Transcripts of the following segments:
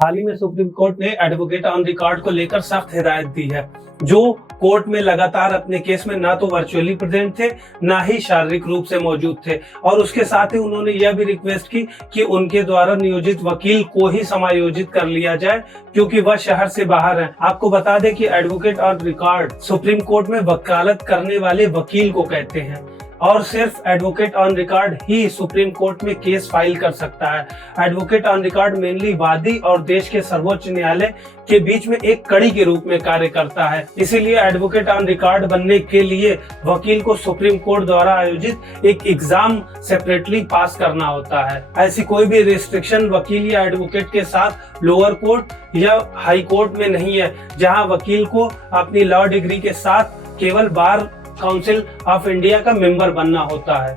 हाल ही में supreme court ने advocate on record को लेकर सख्त हिदायत दी है, जो कोर्ट में लगातार अपने केस में ना तो वर्चुअली प्रेजेंट थे, ना ही शारीरिक रूप से मौजूद थे। और उसके साथ ही उन्होंने यह भी रिक्वेस्ट की कि उनके द्वारा नियोजित वकील को ही समायोजित कर लिया जाए, क्योंकि वह शहर से बाहर है। आपको बता दें कि advocate on record supreme court में वकालत करने वाले वकील को कहते हैं और सिर्फ advocate on record he supreme court में केस फाइल कर सकता है। एडवोकेट ऑन रिकॉर्ड मेनली वादी और देश के सर्वोच्च न्यायालय के बीच में एक कड़ी के रूप में कार्य करता है। इसीलिए एडवोकेट ऑन रिकॉर्ड बनने के लिए वकील को सुप्रीम कोर्ट द्वारा आयोजित एक एग्जाम सेपरेटली पास करना होता है। ऐसी कोई भी रिस्ट्रिक्शन वकील या एडवोकेट के साथ लोअर कोर्ट या हाई कोर्ट में नहीं है, जहां वकील को अपनी लॉ डिग्री के साथ केवल बार काउंसिल ऑफ इंडिया का मेंबर बनना होता है।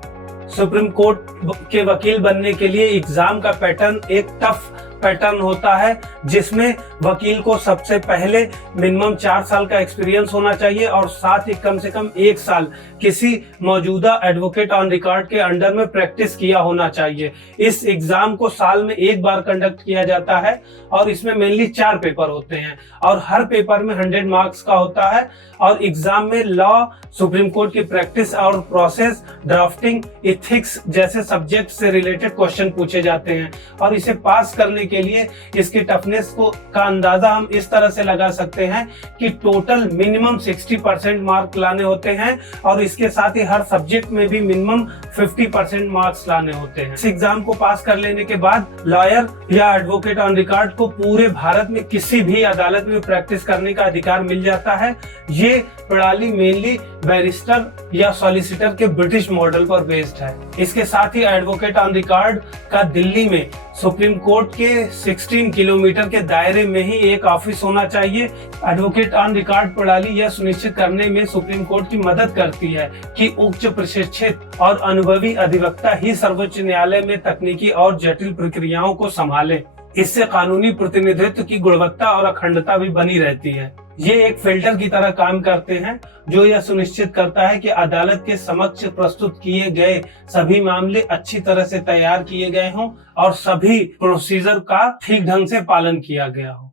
सुप्रीम कोर्ट के वकील बनने के लिए एग्जाम का पैटर्न एक टफ पैटर्न होता है, जिसमें वकील को सबसे पहले मिनिमम 4 साल का एक्सपीरियंस होना चाहिए और साथ ही कम से कम 1 साल किसी मौजूदा एडवोकेट ऑन रिकॉर्ड के अंडर में प्रैक्टिस किया होना चाहिए। इस एग्जाम को साल में एक बार कंडक्ट किया जाता है और इसमें मेनली 4 पेपर होते हैं और हर पेपर में 100 मार्क्स का होता है। और एग्जाम में लॉ, सुप्रीम कोर्ट की प्रैक्टिस और प्रोसेस, ड्राफ्टिंग, एथिक्स जैसे सब्जेक्ट से रिलेटेड क्वेश्चन पूछे जाते हैं। और इसे पास करने के लिए इसके टफनेस का अंदाजा हम इस तरह से लगा सकते हैं कि टोटल मिनिमम 60% मार्क लाने होते हैं और इसके साथ ही हर सब्जेक्ट में भी मिनिमम 50% मार्क्स लाने होते हैं। इस एग्जाम को पास कर लेने के बाद लॉयर या एडवोकेट ऑन रिकॉर्ड को पूरे भारत में किसी भी अदालत में प्रैक्टिस करने का अधिकार मिल जाता है। ये प्रणाली मेनली बैरिस्टर या सॉलिसिटर के ब्रिटिश मॉडल पर बेस्ड है। इसके साथ ही एडवोकेट ऑन रिकॉर्ड का दिल्ली में सुप्रीम कोर्ट के 16 किलोमीटर के दायरे में ही एक ऑफिस होना चाहिए। एडवोकेट ऑन रिकॉर्ड प्रणाली यह सुनिश्चित करने में सुप्रीम कोर्ट की मदद करती है कि उच्च प्रशिक्षित और अनुभवी अधिवक्ता ही सर्वोच्च न्यायालय में तकनीकी और जटिल प्रक्रियाओं को संभाले। इससे कानूनी प्रतिनिधित्व की गुणवत्ता और अखंडता भी बनी रहती है। ये एक फिल्टर की तरह काम करते हैं, जो यह सुनिश्चित करता है कि अदालत के समक्ष प्रस्तुत किए गए सभी मामले अच्छी तरह से तैयार किए गए हों और सभी प्रोसीजर का ठीक ढंग से पालन किया गया हो।